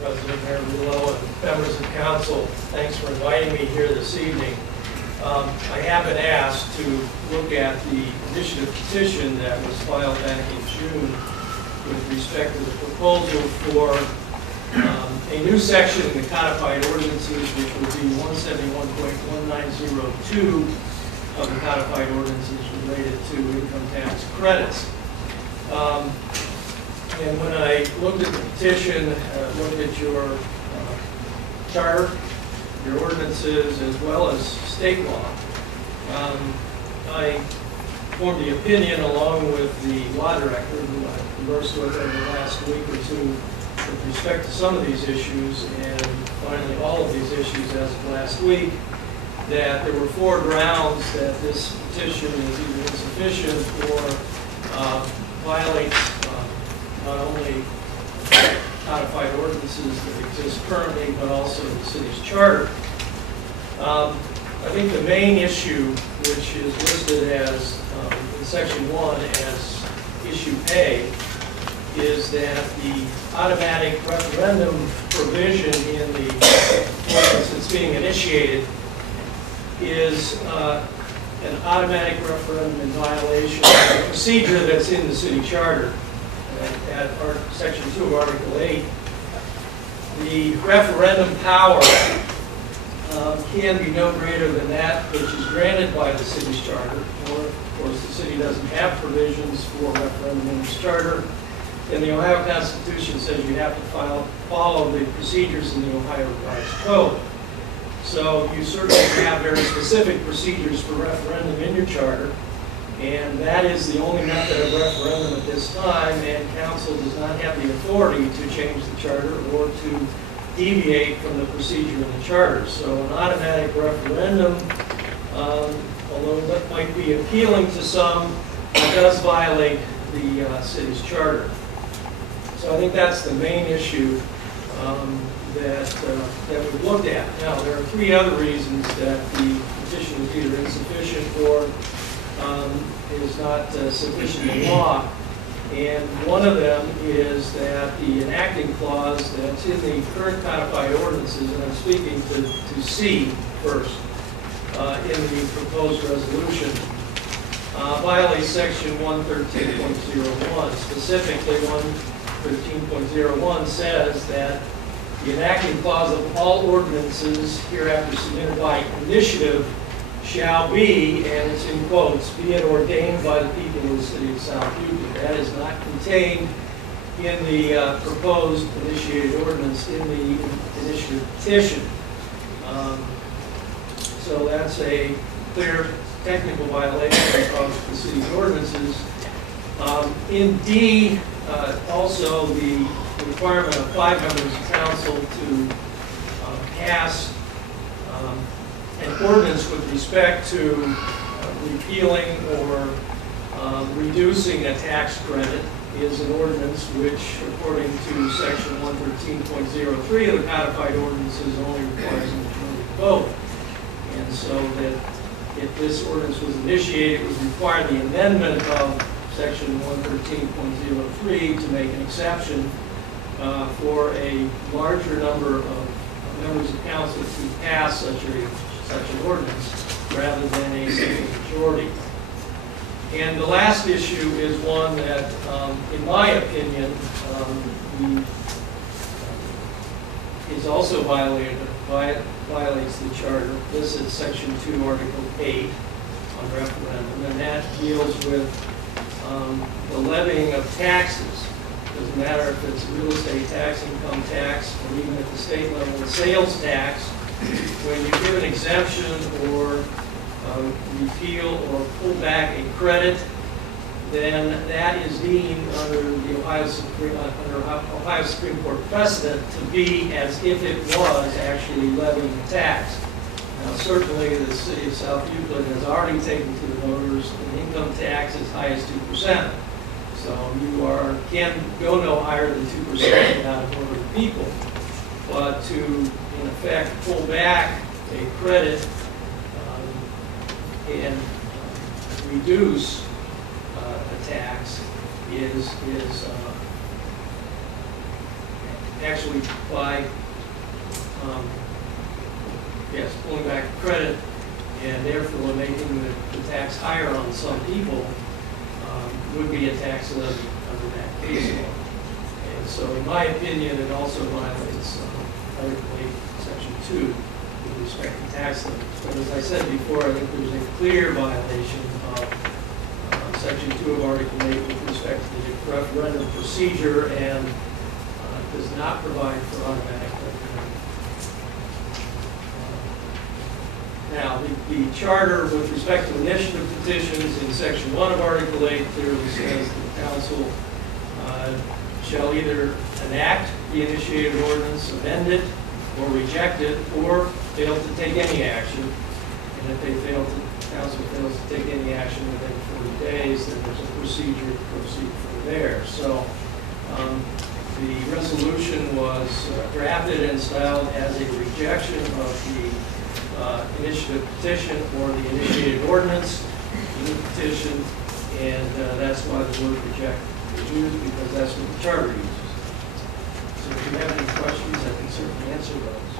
President Mayor Rulo and members of council. Thanks for inviting me here this evening. I have been asked to look at the initiative petition that was filed back in June with respect to the proposal for a new section in the codified ordinances, which would be 171.1902 of the codified ordinances related to income tax credits. And when I looked at the petition, looked at your charter, your ordinances, as well as state law, I formed the opinion, along with the law director, who I conversed with over the last week or two, with respect to some of these issues, and finally all of these issues as of last week, that there were 4 grounds that this petition is either insufficient or violates not only codified ordinances that exist currently, but also the city's charter. I think the main issue, which is listed as in section 1 as issue A, is that the automatic referendum provision in the ordinance that's being initiated is an automatic referendum in violation of the procedure that's in the city charter. At section 2 of Article 8, the referendum power can be no greater than that which is granted by the city's charter, or of course the city doesn't have provisions for referendum in its charter. And the Ohio Constitution says you have to follow the procedures in the Ohio Revised Code. So you certainly have very specific procedures for referendum in your charter, and that is the only method of referendum at this time, and council does not have the authority to change the charter or to deviate from the procedure in the charter. So an automatic referendum, although that might be appealing to some, it does violate the city's charter. So I think that's the main issue that we've looked at. Now, there are 3 other reasons that the petition is either insufficient or is not sufficient in law. And one of them is that the enacting clause that's in the current codified ordinances, and I'm speaking to C first, in the proposed resolution, violates section 113.01. Specifically, 113.01 says that the enacting clause of all ordinances hereafter submitted by initiative shall be, and it's in quotes, be it ordained by the people of the city of South Euclid. That is not contained in the proposed initiated ordinance in the initiative petition. So that's a clear technical violation of the city's ordinances. In D, also the requirement of 5 members of council to pass an ordinance with respect to repealing or reducing a tax credit is an ordinance which, according to section 113.03 of the codified ordinances, only requires a majority vote. And so that if this ordinance was initiated, it would require the amendment of section 113.03 to make an exception for a larger number of members of council to pass such an ordinance rather than a simple majority. And the last issue is one that, in my opinion, is also violates the charter. This is section 2, article 8 on referendum, and that deals with the levying of taxes. It doesn't matter if it's real estate tax, income tax, or even at the state level, the sales tax. When you give an exemption or repeal or pull back a credit, then that is deemed under the Ohio Supreme Court precedent to be as if it was actually levying a tax. Now, certainly the city of South Euclid has already taken to the voters an income tax as high as 2%. So you can go no higher than 2% without a vote of the people. But to, in effect, pull back a credit and reduce a tax is actually by, pulling back credit and therefore making the tax higher on some people would be a tax levy under that case law. And so in my opinion, it also violates Article 8, Section 2 with respect to tax levies. But as I said before, I think there's a clear violation of Section 2 of Article 8 with respect to the referendum procedure and does not provide for automatic referendum. Now, the charter with respect to initiative petitions in Section 1 of Article 8 clearly says the council shall either enact the initiated ordinance, amend it, or reject it, or fail to take any action. And if the council fails to take any action within 40 days, then there's a procedure to proceed from there. So the resolution was drafted and styled as a rejection of the initiative petition or the initiated ordinance in the petition, and that's why the word reject is used, because that's what the charter uses. So if you have any questions, I can certainly answer those.